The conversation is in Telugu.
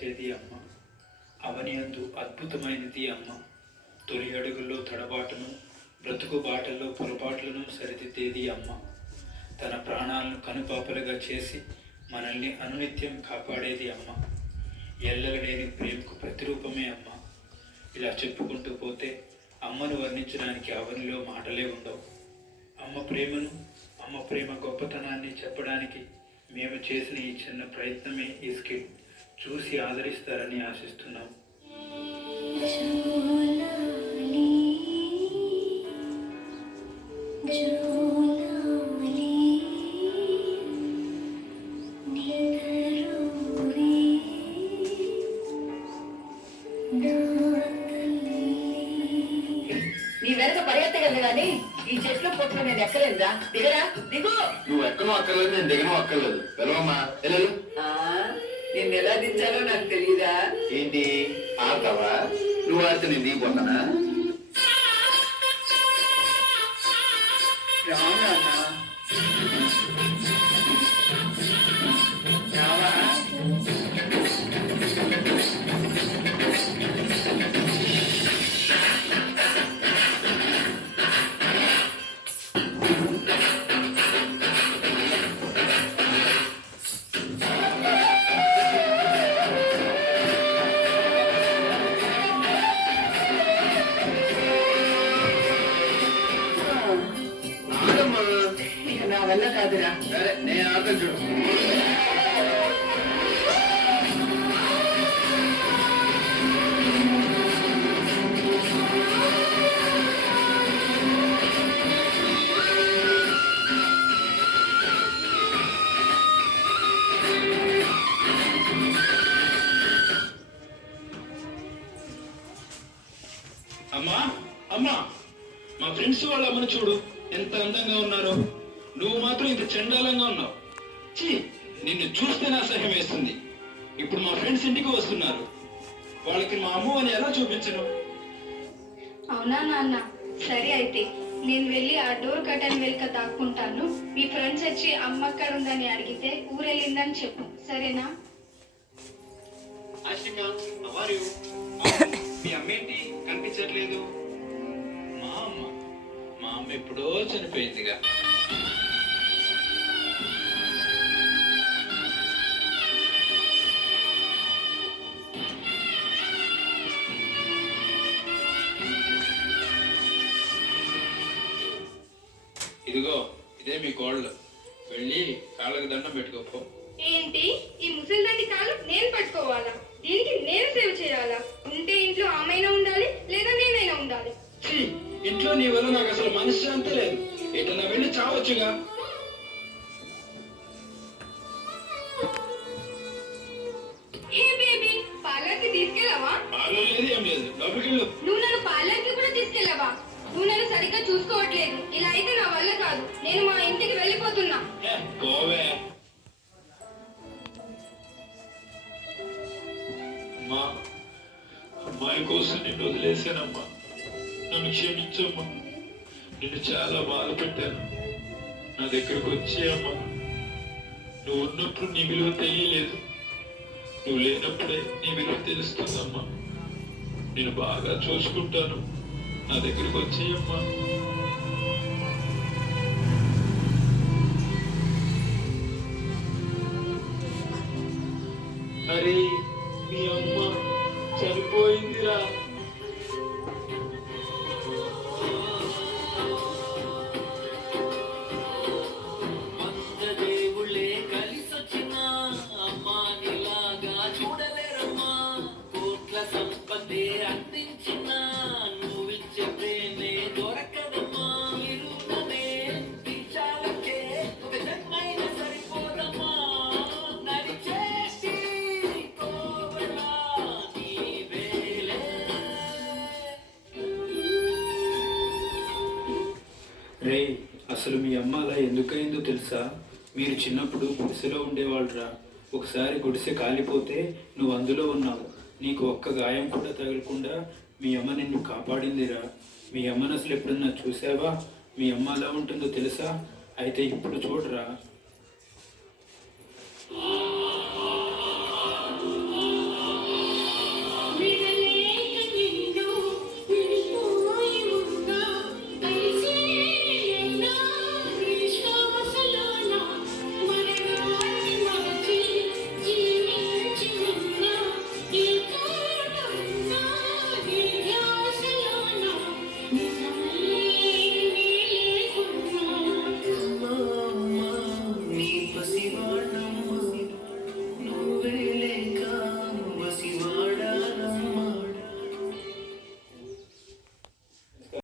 చేది అమ్మ. అవనియందు అద్భుతమైనది అమ్మ. తొలి అడుగుల్లో తడబాటును, బ్రతుకు బాటల్లో పొరపాట్లను సరిదిద్దేది అమ్మ. తన ప్రాణాలను కనుపాపలుగా చేసి మనల్ని అనునిత్యం కాపాడేది అమ్మ. ఎల్లలేని ప్రేమకు ప్రతిరూపమే అమ్మ. ఇలా చెప్పుకుంటూ పోతే అమ్మను వర్ణించడానికి అవనిలో మాటలే ఉండవు. అమ్మ ప్రేమ గొప్పతనాన్ని చెప్పడానికి మేము చేసిన ఈ చిన్న ప్రయత్నమే ఈ స్కిట్. చూసి ఆదరిస్తారని ఆశిస్తున్నాం. నీ వెనక పరిగెత్తగలదు కానీ ఈ చెట్లు పొట్లు నేను ఎక్కలేదురా. దిగరా, దిగు. నువ్వు ఎక్కనో అక్కర్లేదు, నేను దిగనో అక్కర్లేదు. పిలవమ్మా, వెళ్ళు. నిన్ను ఎలా దించాలో నాకు తెలియదా? ఏంటి ఆడతావా? నువ్వు ఆడితే నేను దిగిపోతానా? నా వల్ల కాదురా. సరే నేను ఆడతాను చూడు. అమ్మా అమ్మా, మా ఫ్రెండ్స్ వాళ్ళ అమ్మను చూడు, ఎంత అందంగా ఉన్నారో. నువ్వు మాత్రం ఇంత చండాలంగా ఉన్నావు. చీ, నిన్ను చూస్తేనే అసహ్యం వేస్తుంది. ఇప్పుడు మా ఫ్రెండ్స్ ఇంటికి వస్తున్నారు, వాళ్ళకి మా అమ్మ అని ఎలా చూపించను? అవునా నాన్న, సరే అయితే నేను వెళ్ళి ఆ డోర్ కటన్ వెనుక దాక్కుంటాను. మీ ఫ్రెండ్స్ వచ్చి అమ్మ అక్కడ ఉందని అడిగితే ఊరెళ్ళిందని చెప్పు, సరేనా? మీ అమ్మేంటి కనిపించట్లేదు? మా అమ్మ ఎప్పుడో చనిపోయిందిగా. ఇదిగో ఇదే మీ కోళ్ళు, వెళ్ళి కాళ్ళకి దండం పెట్టుకోపో. ఏంటి ఈ ముసలిదాన్ని కాలు నేను పట్టుకోవాలా? దీనికి నేను సేవ చేయాలా? ఉంటే ఇంట్లో ఆమెైనా ఉండాలి, లేదా నేనైనా ఉండాలి. ఇంట్లో నీ వల్ల నాకు అసలు మనశ్శాంతి లేదు. ఎటన్నా వెళ్ళి చావచ్చుగా. హే బేబీ, పార్లర్కి తీసుకెళ్ళవా? పార్లర్ లేదు, ఏం లేదు, లోపలికెళ్ళు. నువ్వు నన్ను పార్లర్కి కూడా తీసుకెళ్ళవా? నువ్వు నన్ను సరిగ్గా చూసుకోవట్లేదు. ఇలా అయితే నా వల్ల కాదు. నేను మా ఇంటికి వెళ్ళిపోతున్నా. పోవే అమ్మా, అమ్మాయి కోసం నిన్ను వదిలేసానమ్మా. నన్ను క్షమించమ్మా, నిన్ను చాలా బాధ పెట్టాను. నా దగ్గరకు వచ్చేయమ్మా. నువ్వు ఉన్నప్పుడు నీ విలువ తెలియలేదు, నువ్వు లేనప్పుడే నీ విలువ తెలుస్తుందమ్మా. నేను బాగా చూసుకుంటాను, నా దగ్గరకు వచ్చేయమ్మా. అరే, మీ అమ్మ చనిపోయిందిరా. రే, అసలు మీ అమ్మ అలా ఎందుకైందో తెలుసా? మీరు చిన్నప్పుడు గుడిసెలో ఉండేవాళ్ళరా. ఒకసారి గుడిసె కాలిపోతే నువ్వు అందులో ఉన్నావు. నీకు ఒక్క గాయం కూడా తగలకుండా మీ అమ్మ నిన్ను కాపాడిందిరా. మీ అమ్మను అసలు ఎప్పుడన్నా చూసావా? మీ అమ్మ ఎలా ఉంటుందో తెలుసా? అయితే ఇప్పుడు చూడరా.